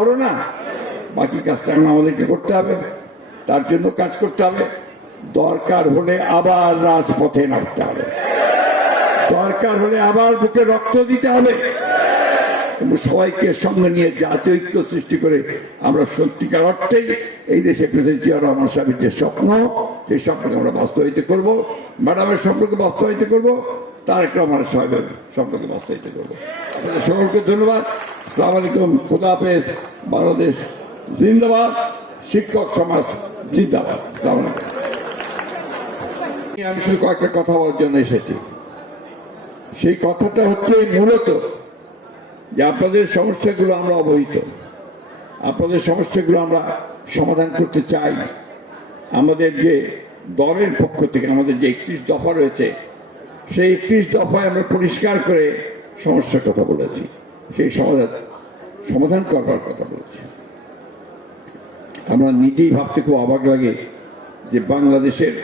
হলো না, বাকি কাজটা আমাদেরকে করতে হবে। তার জন্য কাজ করতে হবে, দরকার হলে আবার রাজপথে নামতে হবে, দরকার হলে আবার বুকে রক্ত দিতে হবে, কিন্তু সবাইকে সঙ্গে নিয়ে জাতীয় ঐক্য সৃষ্টি করে আমরা সত্যিকার অর্থেই এই দেশে প্রেসিডেন্ট জিয়া রহমান সাহেবের যে স্বপ্ন, সেই স্বপ্নকে আমরা বাস্তবায়িত করব, ম্যাডামের স্বপ্নকে বাস্তবায়িত করব, তারেক রহমানের সাহেবের স্বপ্নকে বাস্তবায়িত করবো। আপনাদের সকলকে ধন্যবাদ। আসসালামু আলাইকুম, খুদা হাফেজ, বাংলাদেশ জিন্দাবাদ, শিক্ষক সমাজ জিন্দাবাদ। আসসালামু আলাইকুম। আমি শুধু কয়েকটা কথা বলার জন্য এসেছি। সেই কথাটা হচ্ছে মূলত যে আপনাদের সমস্যাগুলো আমরা অবহিত, আপনাদের সমস্যাগুলো আমরা সমাধান করতে চাই। আমাদের যে দলের পক্ষ থেকে আমাদের যে 31 দফা রয়েছে, সেই 31 দফায় আমরা পরিষ্কার করে সমস্যার কথা বলেছি, সেই সমাধান করবার কথা বলেছি। আমরা নিজেই ভাবতে খুব অবাক লাগে যে বাংলাদেশের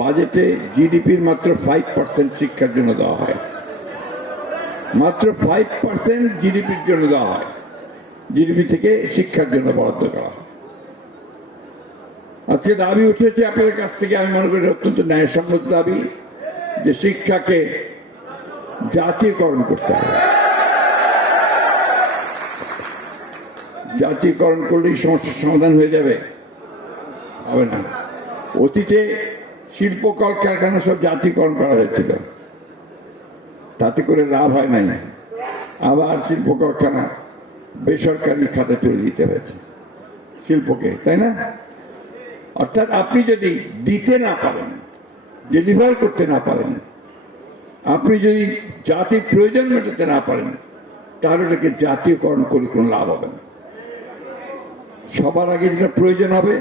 বাজেটে জিডিপির মাত্র 5% শিক্ষার জন্য দেওয়া হয়, মাত্র 5% জিডিপির জন্য দেওয়া হয়, জিডিপি থেকে শিক্ষার জন্য বরাদ্দ করা হয়। আজকে দাবি উঠেছে আপনাদের কাছ থেকে, আমি মনে করি অত্যন্ত ন্যায়সঙ্গত দাবি যে শিক্ষাকে জাতীয়করণ করতে হবে। জাতীয়করণ করলেই সমস্যার সমাধান হয়ে যাবে, হবে না। অতীতে শিল্প কলকারখানা সব জাতীয়করণ করা হয়েছিল, তাতে করে লাভ হয় নাই, আবার শিল্প কারখানা বেসরকারি খাতে তুলে দিতে হয়েছে শিল্পকে, তাই না? অর্থাৎ আপনি যদি দিতে না পারেন, ডেলিভার করতে না পারেন, আপনি যদি জাতির প্রয়োজন মেটাতে না পারেন, তাহলে এটাকে জাতীয়করণ করে কোনো লাভ হবে না। সবার আগে যেটা প্রয়োজন হবে,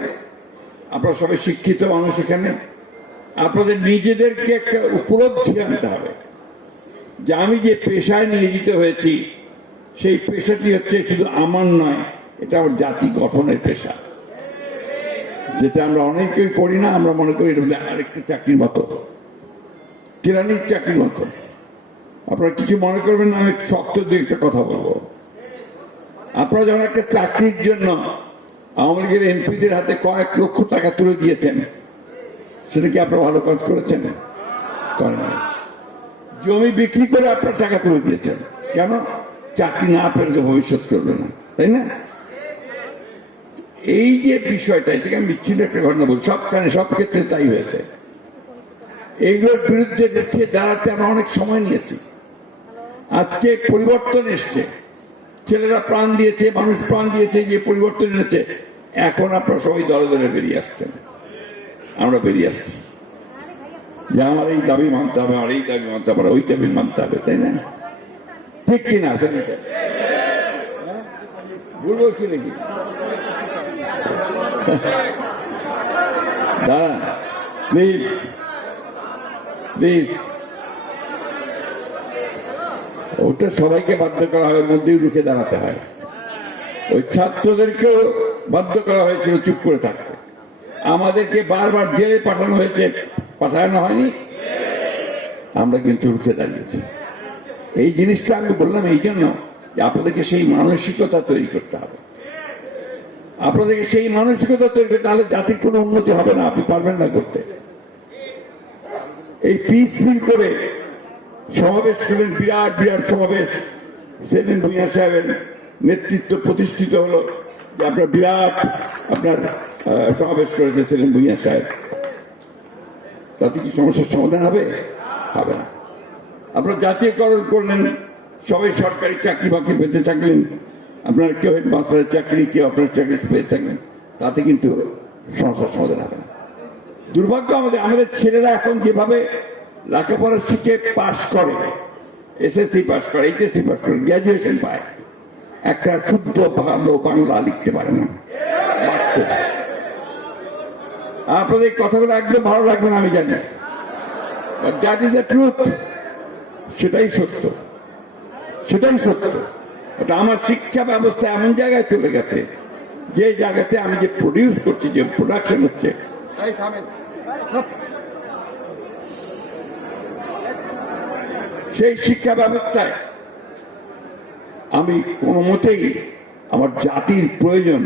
আপনারা সবাই শিক্ষিত মানুষ, এখানে আপনাদের নিজেদেরকে একটা উপলব্ধি আনতে হবে যে আমি যে পেশায় নিয়োজিত হয়েছি, সেই পেশাটি হচ্ছে শুধু আমার নয়, এটা আমার জাতি গঠনের পেশা, যেটা আমরা অনেকেই করি না। আমরা মনে করি এটা আরেকটা চাকরির মতো, কেরানির চাকরির মতো। আপনারা কিছু মনে করবেন না, আমি শক্ত দিয়ে একটা কথা বলবো। আপনারা যখন একটা চাকরির জন্য আওয়ামী লীগের এমপিদের হাতে কয়েক লক্ষ টাকা তুলে দিয়েছেন, সেটা কি আপনারা ভালো কাজ করেছেন? করেন। জমি বিক্রি করে আপনার টাকা তুলে দিয়েছেন, কেন? চাকরি না পেলে তো ভবিষ্যৎ করবে না, তাই না? এই যে বিষয়টা, এটাকে আমি বিচ্ছিন্ন একটা ঘটনা বলছি, সব ক্ষেত্রে তাই হয়েছে। এইগুলোর বিরুদ্ধে দেখিয়ে দাঁড়াতে আমরা অনেক সময় নিয়েছি। আজকে পরিবর্তন এসছে, ছেলেরা প্রাণ দিয়েছে, মানুষ প্রাণ দিয়েছে, যে পরিবর্তন এনেছে, এখন আপনারা সবাই দলে দলে বেরিয়ে আসছেন, আমরা বেরিয়ে আসছি যে আমার এই দাবি মানতে হবে, আমার এই দাবি মানতে হবে, ওই দাবি মানতে হবে, তাই না? ঠিক কিনা? ভুল বলছি নাকি? দাঁড়ান প্লিজ, প্লিজ। ওটা সবাইকে বাধ্য করা হয়, মধ্যেই রুখে দাঁড়াতে হয়। ওই ছাত্রদেরকেও বাধ্য করা হয়েছিল চুপ করে থাকতে, আমাদেরকে বারবার জেলে পাঠানো হয়েছে, পাঠানো হয়নি, আমরা কিন্তু রুখে দাঁড়িয়েছি। এই জিনিসটা আমি বললাম এই জন্য যে আপনাদেরকে সেই মানসিকতা তৈরি করতে হবে, আপনাদেরকে সেই মানসিকতা তৈরি করতে, তাহলে জাতির কোনো উন্নতি হবে না, আপনি পারবেন না করতে। এই পিস ফিল করে সমাবেশ করলেন, বিরাট বিরাট সমাবেশ, সেদিন ভূঁইয়া সাহেবের নেতৃত্ব প্রতিষ্ঠিত হলো যে আপনার বিরাট আপনার সমাবেশ করে দিয়েছিলেন ভূঁইয়া সাহেব, তাতে কি সমস্যার সমাধান হবে? হবে না। আপনারা জাতীয়করণ করলেন, সবাই সরকারি চাকরি বাকরি পেতে থাকলেন, আপনারা কেউ হেডমাস্টারের চাকরি, কেউ আপনার চাকরি পেয়ে থাকলেন, তাতে কিন্তু সমস্যার সমাধান হবে না। দুর্ভাগ্য আমাদের ছেলেরা এখন যেভাবে লেখাপড়া শিখে পাশ করে, এসএসসি পাশ করে, এইচএসসি পাশ করে, গ্র্যাজুয়েশন পায়, একটা শুদ্ধ ভালো বাংলা লিখতে পারে না। আপনাদের এই কথাগুলো একদম ভালো লাগবে না, আমি জানি, but that is the truth. সেটাই সত্য, সেটাই সত্য। এটা আমার শিক্ষা ব্যবস্থা এমন জায়গায় চলে গেছে, যে জায়গাতে আমি যে প্রডিউস করছি, যে প্রোডাকশন হচ্ছে, সেই শিক্ষা ব্যবস্থায় আমি কোনো মতেই আমার জাতির প্রয়োজন,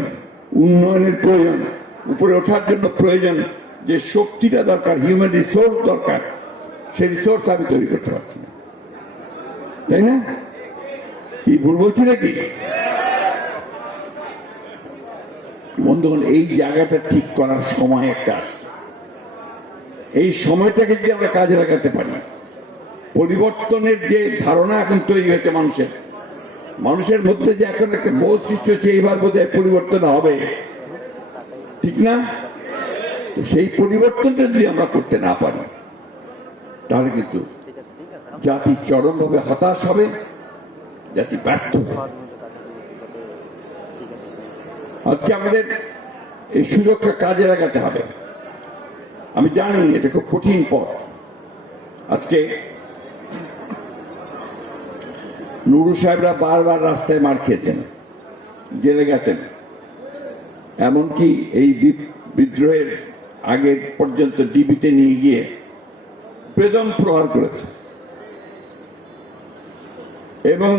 উন্নয়নের প্রয়োজন, উপরে ওঠার জন্য প্রয়োজন যে শক্তিটা দরকার, হিউম্যান রিসোর্স দরকার, সেই রিসোর্স আমি তৈরি করতে পারছি না। তাই না? কি ভুল বলছি নাকি? বন্ধুগণ, এই জায়গাটা ঠিক করার সময় একটা আসছে। এই সময়টাকে যদি আমরা কাজে লাগাতে পারি, পরিবর্তনের যে ধারণা এখন তৈরি হয়েছে মানুষের মধ্যে যে এখন একটা বোধ সৃষ্টি হচ্ছে এইবার বোধহয় পরিবর্তন হবে, ঠিক না? তো সেই পরিবর্তনটা যদি আমরা করতে না পারি তাহলে কিন্তু জাতি চরমভাবে হতাশ হবে, জাতি ব্যর্থ হবে। আজকে আমাদের এই সুযোগটা কাজে লাগাতে হবে। আমি জানি এটা খুব কঠিন পথ। আজকে নুরু সাহেবরা বারবার রাস্তায় মার খেয়েছেন, জেলে গেছেন, এমনকি এই বিদ্রোহের আগে পর্যন্ত ডিবিতে নিয়ে গিয়ে বেদম প্রহার করেছে এবং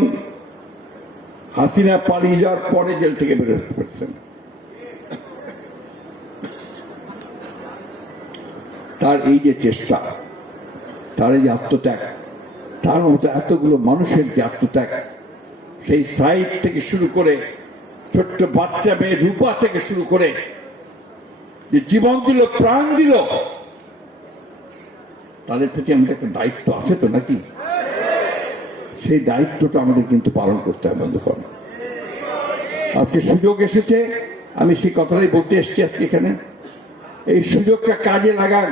হাসিনা পালিয়ে যাওয়ার পরে জেল থেকে বেরোতে পেরেছেন। তার এই যে চেষ্টা, তার এই যে আত্মত্যাগ, তার মতো এতগুলো মানুষের যে আত্মত্যাগ, সেই সাইড থেকে শুরু করে ছোট্ট বাচ্চা মেয়ে রূপা থেকে শুরু করে যে জীবন দিল, প্রাণ দিল, তাদের প্রতি আমাদের একটা দায়িত্ব আছে তো নাকি? সেই দায়িত্বটা আমাদের কিন্তু পালন করতে হবে বন্ধুগণ। আজকে সুযোগ এসেছে, আমি সেই কথাটাই বলতে এসেছি আজকে এখানে। এই সুযোগটা কাজে লাগান।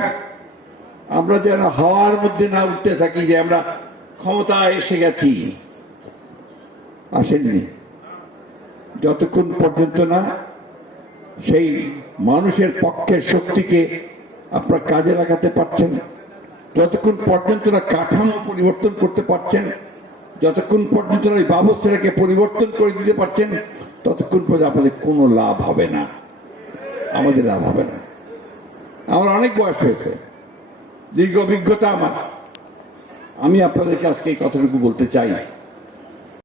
আমরা যেন হাওয়ার মধ্যে না উঠতে থাকি যে আমরা ক্ষমতায় এসে গেছি। আসেননি। যতক্ষণ পর্যন্ত না সেই মানুষের পক্ষের শক্তিকে আপনারা কাজে লাগাতে পারছেন, যতক্ষণ পর্যন্ত না কাঠামো পরিবর্তন করতে পারছেন, যতক্ষণ পর্যন্ত না এই ব্যবস্থাটাকে পরিবর্তন করে দিতে পারছেন, ততক্ষণ পর্যন্ত আপনাদের কোনো লাভ হবে না, আমাদের লাভ হবে না। আমার অনেক বয়স হয়েছে, দীর্ঘ অভিজ্ঞতা আমার। আমি আপনাদেরকে আজকে এই কথাটুকু বলতে চাই,